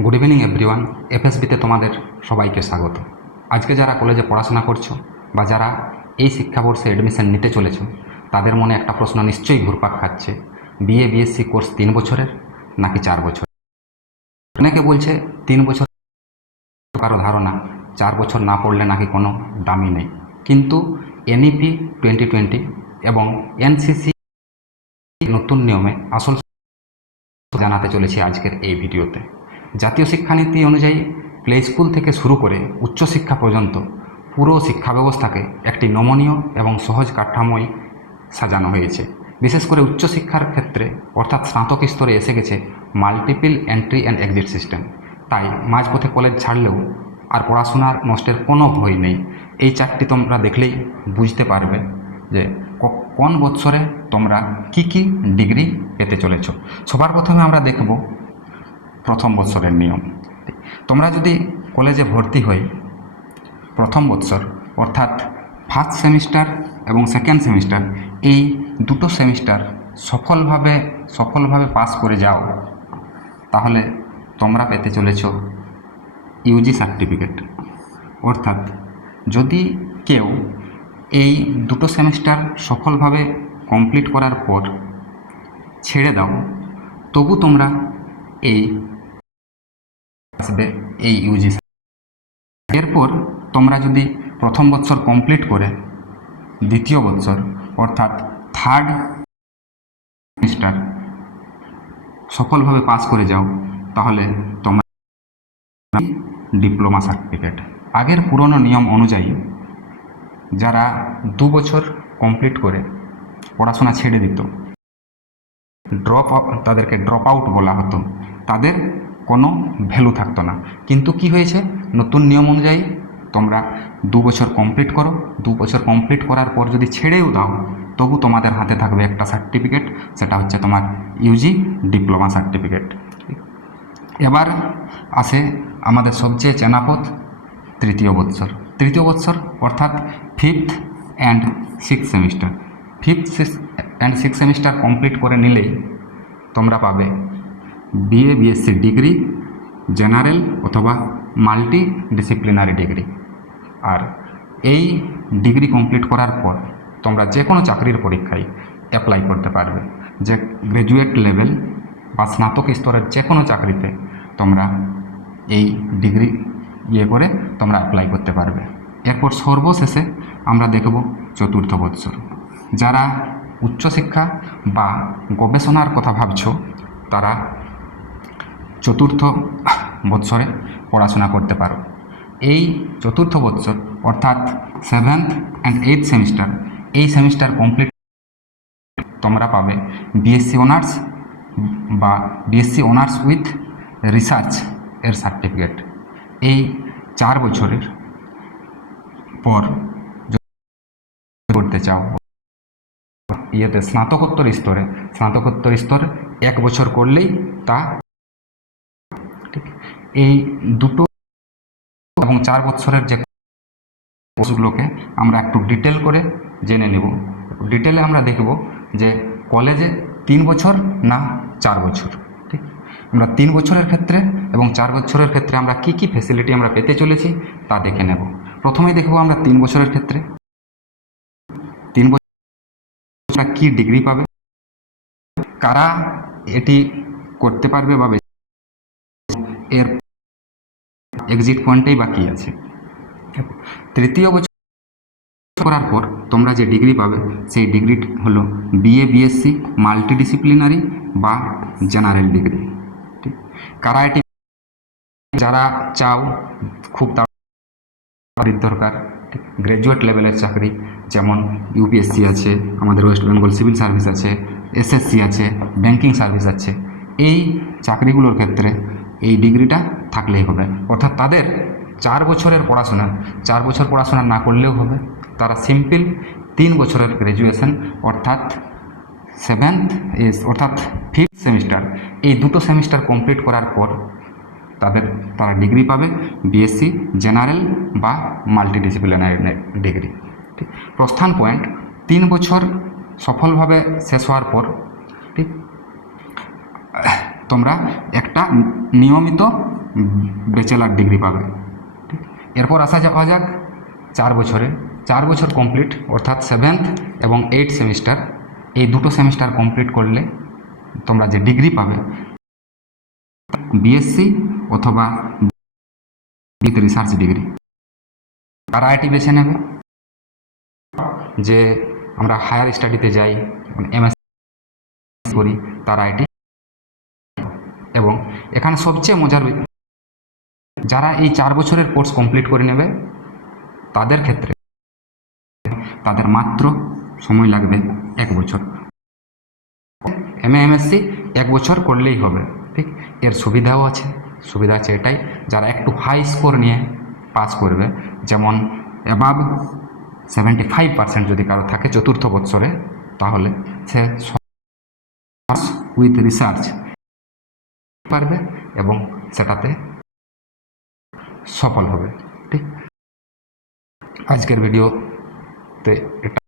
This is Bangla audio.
Good evening everyone. এফএসবিতে তোমাদের সবাইকে স্বাগত। আজকে যারা কলেজে পড়াশোনা করছো বা যারা এই শিক্ষাবর্ষে অ্যাডমিশন নিতে চলেছো, তাদের মনে একটা প্রশ্ন নিশ্চয়ই ঘুরপাক খাচ্ছে, বিএসসি কোর্স 3 বছরের নাকি 4 বছর। অনেকে বলছে 3 বছর, কারো ধারণা 4 বছর না পড়লে নাকি কোনো দামই নেই। কিন্তু এনইপি 2020 এবং এনসিসি নতুন নিয়মে আসল জানাতে চলেছি আজকের এই ভিডিওতে। জাতীয় শিক্ষানীতি অনুযায়ী প্লে স্কুল থেকে শুরু করে উচ্চশিক্ষা পর্যন্ত পুরো শিক্ষা ব্যবস্থাকে একটি নমনীয় এবং সহজ কাঠামোয় সাজানো হয়েছে। বিশেষ করে উচ্চশিক্ষার ক্ষেত্রে অর্থাৎ স্নাতক স্তরে এসে গেছে multiple entry and exit system. তাই মাঝপথে কলেজ ছাড়লেও আর পড়াশোনার নষ্টের কোনো ভয় নেই। এই চারটি তোমরা দেখলেই বুঝতে পারবে যে কোন বৎসরে তোমরা কি কি ডিগ্রি পেতে চলেছ। সবার প্রথমে আমরা দেখব প্রথম বৎসরের নিয়ম। তোমরা যদি কলেজে ভর্তি হই প্রথম বৎসর অর্থাৎ ফার্স্ট সেমিস্টার এবং সেকেন্ড সেমিস্টার, এই দুটো সেমিস্টার সফলভাবে পাস করে যাও, তাহলে তোমরা পেতে চলেছ ইউজি সার্টিফিকেট। অর্থাৎ যদি কেউ এই দুটো সেমিস্টার সফলভাবে কমপ্লিট করার পর ছেড়ে দাও, তবু তোমরা আসবে এই ইউজি। এরপর তোমরা যদি প্রথম বৎসর কমপ্লিট করে দ্বিতীয় বৎসর অর্থাৎ থার্ড সেমিস্টার সফলভাবে পাস করে যাও, তাহলে তোমরা ডিপ্লোমা সার্টিফিকেট। আগের পুরনো নিয়ম অনুযায়ী যারা 2 বছর কমপ্লিট করে পড়াশোনা ছেড়ে দিত, তাদেরকে ড্রপ আউট বলা হতো, তাদের কোনো ভ্যালু থাকতো না। কিন্তু কি হয়েছে, নতুন নিয়ম অনুযায়ী তোমরা 2 বছর কমপ্লিট করো, 2 বছর কমপ্লিট করার পর যদি ছেড়েও দাও, তবু তোমাদের হাতে থাকবে একটা সার্টিফিকেট, সেটা হচ্ছে তোমার ইউজি ডিপ্লোমা সার্টিফিকেট। এবার আসে আমাদের সবচেয়ে চেনাপথ তৃতীয় বৎসর অর্থাৎ fifth and six semester. Fifth and six semester complete করে নিলেই তোমরা পাবে বিএসসি ডিগ্রি, জেনারেল অথবা মাল্টি ডিসিপ্লিনারি ডিগ্রি। আর এই ডিগ্রি কমপ্লিট করার পর তোমরা যে কোনো চাকরির পরীক্ষায় অ্যাপ্লাই করতে পারবে। যে গ্র্যাজুয়েট লেভেল বা স্নাতক স্তরের যে কোনো চাকরিতে তোমরা এই ডিগ্রি করে তোমরা অ্যাপ্লাই করতে পারবে। এরপর সর্বশেষে আমরা দেখব চতুর্থ বৎসর। যারা উচ্চশিক্ষা বা গবেষণার কথা ভাবছো, তারা চতুর্থ বৎসরে পড়াশোনা করতে পারো। এই চতুর্থ বৎসর অর্থাৎ 7th অ্যান্ড 8th সেমিস্টার, এই সেমিস্টার কমপ্লিট তোমরা পাবে বিএসসি অনার্স বা বিএসসি অনার্স উইথ রিসার্চ এর সার্টিফিকেট। এই 4 বছরের পর করতে চাও স্নাতকোত্তর স্তরে 1 বছর করলেই তা। এই দুটো এবং 4 বছরের যে কোর্সগুলোকে আমরা একটু ডিটেল করে জেনে নেব। ডিটেলে আমরা দেখব যে কলেজে 3 বছর না 4 বছর। ঠিক, আমরা 3 বছরের ক্ষেত্রে এবং 4 বছরের ক্ষেত্রে আমরা কি কি ফ্যাসিলিটি আমরা পেতে চলেছি তা দেখে নেব। প্রথমেই দেখব আমরা 3 বছরের ক্ষেত্রে 3 বছর কি ডিগ্রি পাবে, কারা এটি করতে পারবে বা এর এক্সিট পয়েন্টেই বাকি আছে। তৃতীয় বছর করার পর তোমরা যে ডিগ্রি পাবে সেই ডিগ্রি হলো বিএসসি মাল্টিডিসিপ্লিনারি বা জেনারেল ডিগ্রি। ঠিক, কারা এটি, যারা চাও খুব তাড়াতাড়ি দরকার গ্র্যাজুয়েট লেভেলের চাকরি, যেমন ইউপিএসসি আছে, আমাদের ওয়েস্ট বেঙ্গল সিভিল সার্ভিস আছে, এসএসসি আছে, ব্যাংকিং সার্ভিস আছে, এই চাকরিগুলোর ক্ষেত্রে এই ডিগ্রিটা থাকলেই হবে। অর্থাৎ তাদের 4 বছরের পড়াশোনা 4 বছর পড়াশোনা না করলেও হবে, তারা সিম্পল 3 বছরের গ্র্যাজুয়েশন অর্থাৎ 7th অর্থাৎ 5th সেমিস্টার, এই দুটো সেমিস্টার কমপ্লিট করার পর তারা ডিগ্রি পাবে বিএসসি জেনারেল বা মাল্টিডিসিপ্লিনারি ডিগ্রি। ঠিক, প্রস্থান পয়েন্ট 3 বছর সফলভাবে শেষ হওয়ার পর ঠিক তোমরা একটা নিয়মিত ব্যাচেলার ডিগ্রি পাবে। ঠিক, এরপর আসা যাওয়া যাক 4 বছরে। 4 বছর কমপ্লিট অর্থাৎ 7th এবং 8th সেমিস্টার, এই দুটো সেমিস্টার কমপ্লিট করলে তোমরা যে ডিগ্রি পাবে বিএসসি অথবা রিসার্চ ডিগ্রি। তারা আইটি বেছে নেবে, যে আমরা হায়ার স্টাডিতে যাই এমএসসি করি, তারা আইটি। এবং এখানে সবচেয়ে মজার, যারা এই 4 বছরের কোর্স কমপ্লিট করে নেবে তাদের ক্ষেত্রে তাদের মাত্র সময় লাগবে 1 বছর। এমএসসি 1 বছর করলেই হবে। ঠিক, এর সুবিধাও আছে। সুবিধা আছে এটাই, যারা একটু হাই স্কোর নিয়ে পাস করবে, যেমন অ্যাবাভ 75% যদি কারো থাকে 4th বৎসরে, তাহলে সে উইথ রিসার্চ পারবে এবং সেটাতে সফল হবে। ঠিক, আজকের ভিডিওতে এটা